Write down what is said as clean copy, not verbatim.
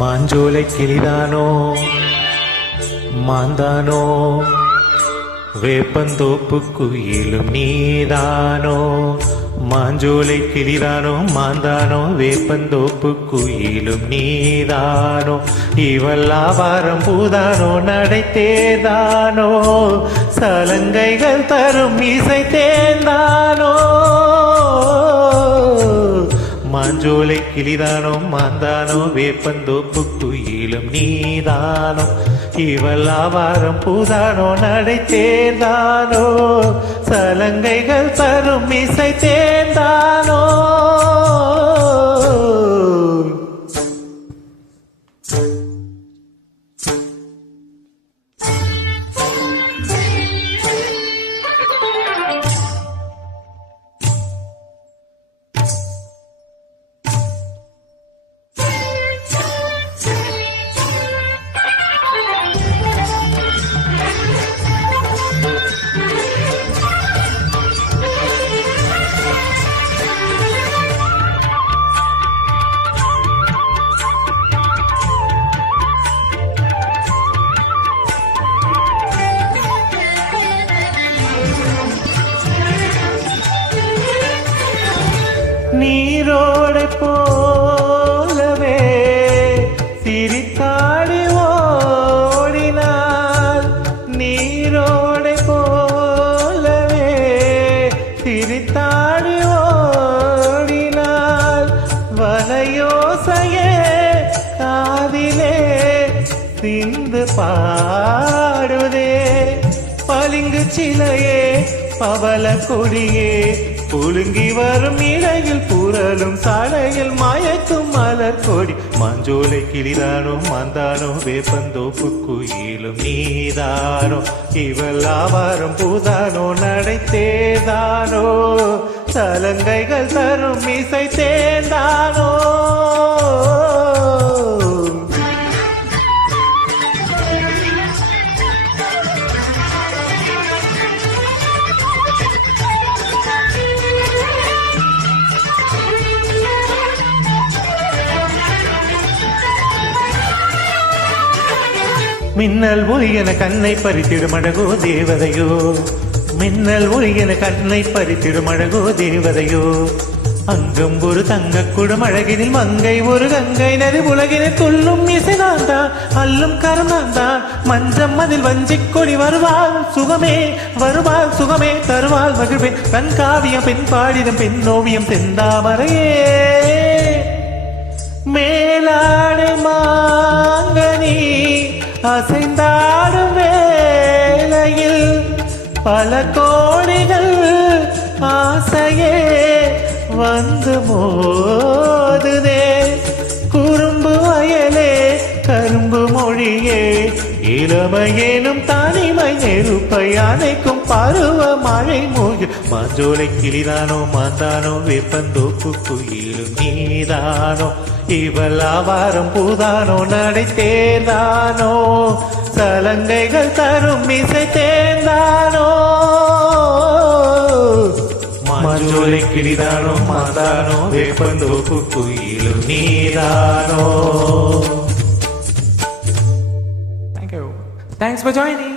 மாஞ்சோலை கிளிதானோ மாந்தானோ வேப்பந்தோப்பு குயிலும் நீதானோ மாஞ்சோலை கிளிதானோ மாந்தானோ வேப்பந்தோப்பு குயிலும் நீதானோ இவல்லாவாரம் பூதானோ நடைத்தேதானோ சலங்கைகள் தரும் இசை தேர்ந்தானோ மாஞ்சோலை கிளிதானோ மாந்தானோ வேப்பந்தோப்பு குயிலும் நீதானோ இவல்லாவாரம் பூதானோ நடை தேர்ந்தானோ சலங்கைகள் தரும் இசை தேர்ந்தானோ நீரோடை போலவே சிரித்தாடி ஓடினாள் நீரோடை போலவே சிரித்தாடி ஓடினாள் வலையோசையே காதிலே சிந்து பாடுதே பளிங்கு சிலையே பவள கொடியே புழுங்கி வரும் இடையில் புரளும் சாலையில் மயக்கும் மலர் கொடி மாஞ்சோலை கிளிதானோ மாந்தானோ வேப்பந்தோப்பு குயிலும் நீதானோ இவல்லாவாரம் பூதானோ நடைத்தேதானோ சலங்கைகள் தரும் இசை தேர்ந்தானோ மின்னல் ஒளியன கண்ணை பறித்திடும் அழகோ தேவதையோ மின்னல் ஒளியன கண்ணை பறித்திடும் அழகோ தேவதையோ அங்கம் ஒரு தங்க குடம் அழகினில் மங்கை ஒரு கங்கை நதி உலகினில் துள்ளும் இசைதான் தான் அல்லும் கருந்தான் தான் மஞ்சம் அதில் வஞ்சிக் கொடி வருவாள் சுகமே தருவாள் மகிழ்வே தன் காவியம் பெண் பாடிதம் பெண் ஓவியம் செந்தாமரையே மேலாடு மாங்கனி அசைந்தாடும் வேளையில் பல கோடிகள் ஆசையே வந்து மோதுதே குறும்பு வயலே கரும்பு மொழியே இளமையேனும் தனிமை நெருப்பை அணைக்கும் பருவ மழை மூழ்கு மாஞ்சோலை கிளிதானோ மாந்தானோ வேப்பந்தோப்பு குயிலும் நீதானோ இவல்லாவாரம் பூதானோ நடைத்தேர்ந்தானோ சலங்கைகள் தரும் இசை தேர்ந்தானோ மாஞ்சோலை கிளிதானோ மாந்தானோ வேப்பந்தோப்பு குயிலும் நீதானோ. Thanks for joining.